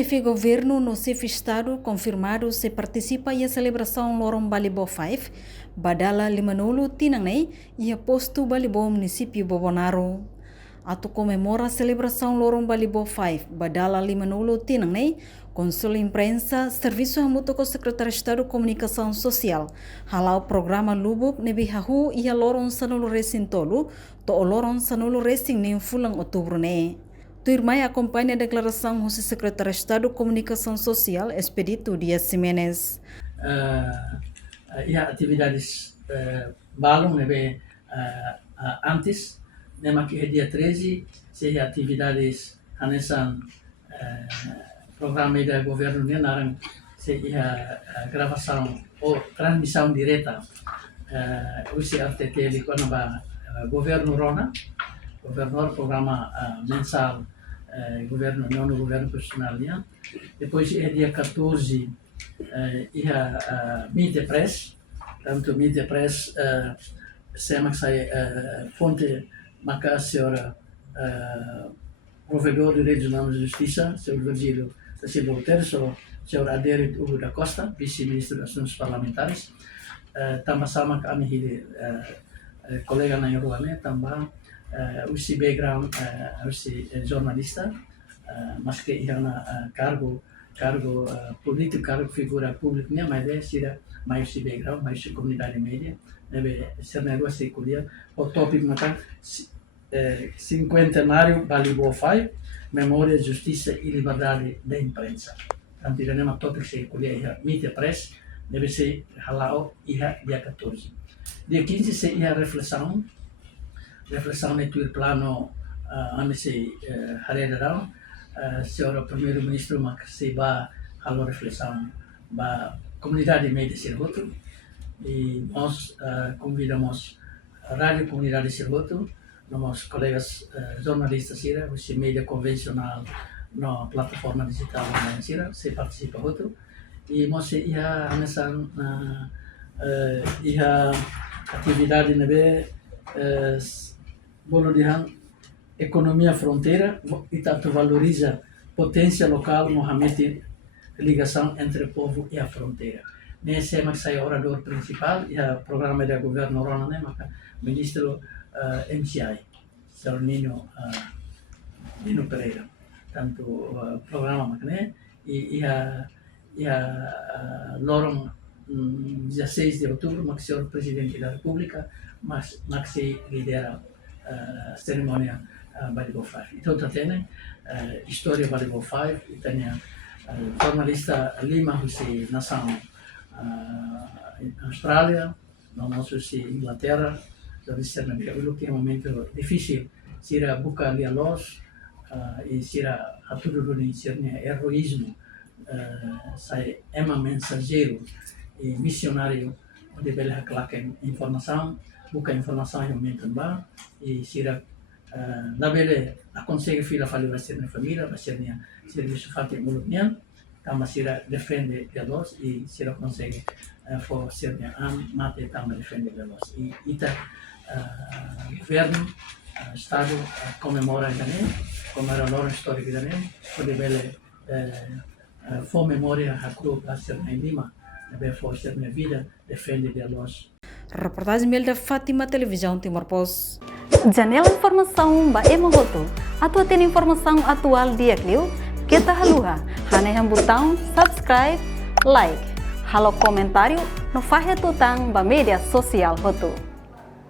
chefe governo no chefe estado confirmado se participa e a celebração Lorong Balibo 5, badala limanolo tinangnei e a posto Balibo município Bobonaro. Ato comemora a celebração Lorong Balibo 5, badala limanolo tinangnei, Consul Imprensa, Serviço Hamuto com Secretário de Estado de Comunicação Social, halau programa Lubuk nebi hahu e a Lorong Sanulu Racing Tolu, to o Lorong Sanulu Racing nem fulang outubro ne. Tu irmã acompanha a declaração do Secretário de Estado de Comunicação Social, Expedito Dias Ximenes. E atividades balão antes, nema que dia 13, se atividades nessa programa do governo narang se a gravação ou transmissão direta usi RTT di ba governo Rona, governador programa mensal governo nono governo personalnya. Depois dia 14 media press, tanto media press sema saya fonte maka senhora provedor de regional de justiça, senhor Virgílio da Silva Guterres, senhor Adérito Hugo da Costa, vice-ministro de Assuntos Parlamentares, também sama kami hide colega na Yoruane, também usi background usi jornalista, mas que ia cargo político, cargo figura pública, mas é sira mais usi background, mais usi comunidade média, deve ser negócio e kuliah. O tópico mata cinquentenário Balibo 5, Memória, Justiça e Liberdade da Imprensa. Tanto que o tópico se kuliah media press deve ser halau dia 14. Dia 15 se ia reflexão itu plano se haredarão senhor primeiro-ministro se ba halo reflexão ba comunidade média Sirvoto e nós convidamos rádio comunidade Sirvoto, nossos colegas jornalistas ira, o mídia convencional na plataforma digital ira, se participa outro e nós ia nessa atividade nebe bolo dihan economia fronteira e tanto valoriza potência local Mohamed ligação entre o povo e a fronteira. Nesse é mas sai orador principal e o programa do governo Rona maka ministro MCI Sr. Nino Pereira. Tanto programa makne e lorong 16 de outubro mak senhor presidente da República mas se lidera cerimônia Balibo 5. Então tem história Balibo 5 e tem jornalista Lima Hussein nação Austrália, nosso Inglaterra, deve ser naquele que é um momento difícil, sira buka dia los e sira haturu ni sirnya heroísmo, sai ema mensageiro e missionário de bela claque informação, buka informação em momento ba e sira na bela aconselha filha falir ser na família, vai ser nia serviço fati mulutnya, tama sira defende de los e sira consegue for ser nia mate tama defende de los e ita governo estado comemora também comemora a loro histórica também por de bela for memória hakru a ser na Lima deve for ser minha vida defende de los. Reportagem da Fátima Televisão Timor-Post. Janela informação ba emohoto. Atau tem informação atual dia Clio, kita haluha. Haneham botão subscribe, like. Halo comentário no fahe tutang ba media sosial hoto.